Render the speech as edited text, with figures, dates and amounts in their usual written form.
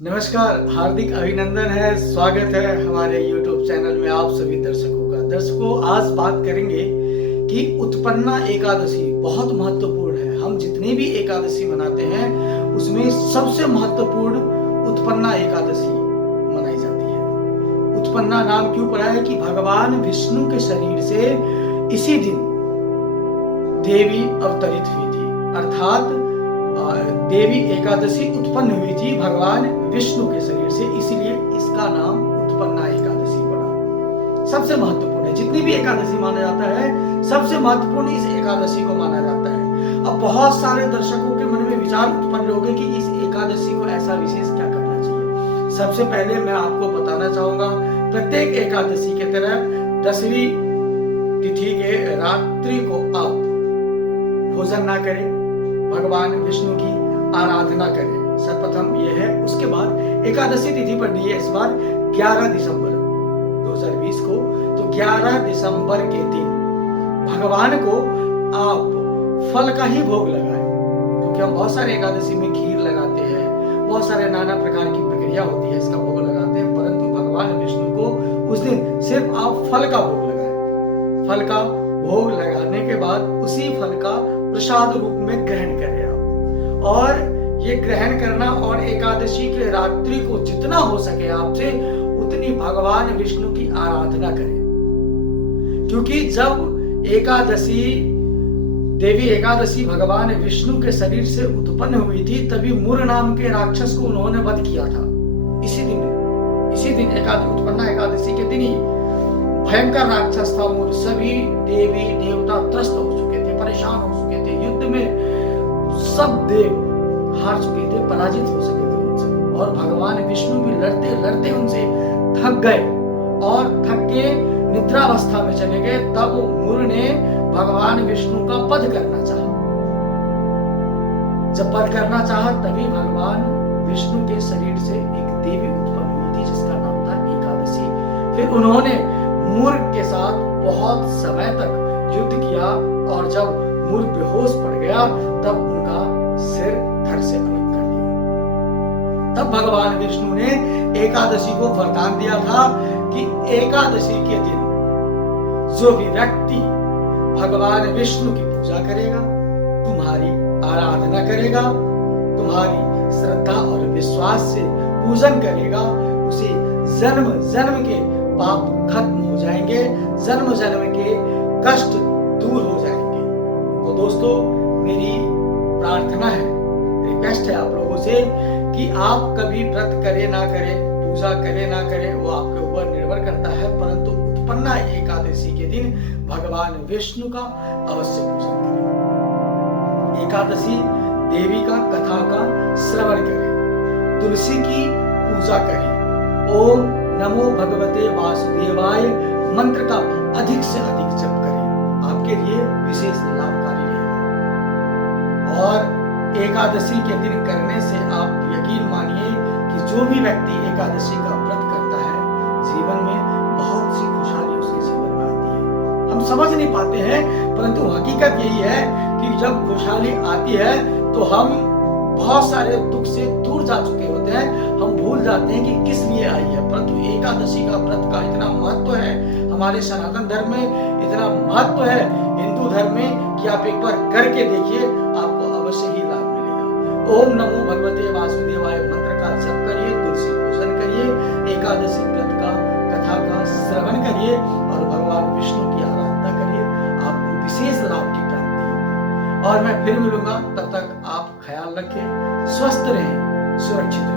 नमस्कार, हार्दिक अभिनंदन है, स्वागत है हमारे YouTube चैनल में आप सभी दर्शकों का। दर्शकों, आज बात करेंगे कि उत्पन्ना एकादशी बहुत महत्वपूर्ण है। हम जितनी भी एकादशी मनाते हैं उसमें सबसे महत्वपूर्ण उत्पन्ना एकादशी मनाई जाती है। उत्पन्ना नाम क्यों पड़ा है कि भगवान विष्णु के शरीर से इसी दिन देवी अवतरित हुई थी, अर्थात देवी एकादशी उत्पन्न हुई थी भगवान विष्णु के शरीर से, इसीलिए इसका नाम उत्पन्ना एकादशी पड़ा। सबसे महत्वपूर्ण है, जितनी भी एकादशी माना जाता है सबसे महत्वपूर्ण इस एकादशी को माना जाता है। अब बहुत सारे दर्शकों के मन में विचार उत्पन्न होंगे कि इस एकादशी को ऐसा विशेष क्या करना चाहिए। सबसे पहले मैं आपको बताना चाहूंगा, प्रत्येक एकादशी के तरह 10वीं तिथि के रात्रि को आप भोजन ना करें, भगवान विष्णु की आराधना करें, सर्वप्रथम ये है। उसके बाद एकादशी तिथि पड़ी है इस बार 11 दिसंबर 2020 को, तो 11 दिसंबर के दिन भगवान को आप फल का ही भोग लगाएं, क्योंकि हम बहुत सारे एकादशी में खीर लगाते हैं, बहुत सारे नाना प्रकार की प्रक्रिया होती है, इसका भोग लगाते हैं, परंतु भगवान विष्णु को उस दिन सिर्फ आप फल का भोग लगाएं। फल का भोग लगाने के बाद उसी फल का प्रसाद रूप में ग्रहण करें आप, और ये ग्रहण करना और एकादशी के रात्रि को जितना हो सके आपसे उतनी भगवान विष्णु की आराधना करें, क्योंकि जब एकादशी देवी एकादशी भगवान विष्णु के शरीर से उत्पन्न हुई थी तभी मुर नाम के राक्षस को उन्होंने वध किया था। इसी दिन उत्पन्ना एकादशी के दिन ही भयंकर राक्षस था मुर। सभी देवी देवता त्रस्त हो चुके थे, परेशान हो चुके थे, युद्ध में सब देव हार चुके थे, पराजित हो सके थे उनसे, और भगवान विष्णु भी लड़ते लड़ते उनसे थक गए और थक के निद्रावस्था में चले गए। तब मुर ने भगवान विष्णु का वध करना चाहा। जब वध करना चाहा तभी भगवान विष्णु के शरीर से एक देवी उत्पन्न हुई थी जिसका नाम था एकादशी। फिर उन्होंने मुर के साथ बहुत समय तक युद्ध किया, और जब मुर बेहोश पड़ गया तब उनका सिर धड़ से अलग कर दिया। तब भगवान विष्णु ने एकादशी को वरदान दिया था कि एकादशी के दिन जो भी व्यक्ति भगवान विष्णु की पूजा करेगा, तुम्हारी आराधना करेगा, तुम्हारी श्रद्धा और विश्वास से पूजन करेगा, उसे जन्म जन्म के पाप खत्म हो जाएंगे, जन्म जन्म के कष्ट दूर हो जाएंगे। तो दोस्तों, मेरी प्रार्थना है, रिक्वेस्ट है आप लोगों से कि आप कभी व्रत करें ना करें, पूजा करें ना करें, वो आपके ऊपर निर्भर करता है, परंतु उत्पन्ना एकादशी के दिन भगवान विष्णु का अवश्य पूजन करें। एकादशी देवी का कथा का श्रवण करें, तुलसी की पूजा करें, ओम नमो भगवते वासुदेवाय मंत्र का अधिक से अधिक जप करें, आपके लिए विशेष लाभकारी रहेगा। और एकादशी के दिन करने से आप यकीन मानिए कि जो भी व्यक्ति एकादशी का व्रत करता है जीवन में बहुत सी खुशहाली उसके जीवन में आती है। हम समझ नहीं पाते हैं, परंतु हकीकत यही है कि जब खुशहाली आती है तो हम बहुत सारे दुख से दूर जा चुके होते हैं, हम भूल जाते हैं कि किस लिए आई है। परंतु एकादशी का व्रत का इतना महत्व है हमारे सनातन धर्म में, इतना महत्व है हिंदू धर्म में कि आप एक बार करके देखिए, आपको अवश्य ही लाभ मिलेगा। ओम नमो भगवते वासुदेवाय मंत्र का जप करिए, तुलसी पूजन करिए, एकादशी व्रत का कथा का श्रवण करिए और भगवान विष्णु की आराधना करिए, आपको विशेष लाभ की प्राप्ति होगी। और मैं फिर मिलूंगा, तब तक आप ख्याल रखें, स्वस्थ रहें, सुरक्षित रहें।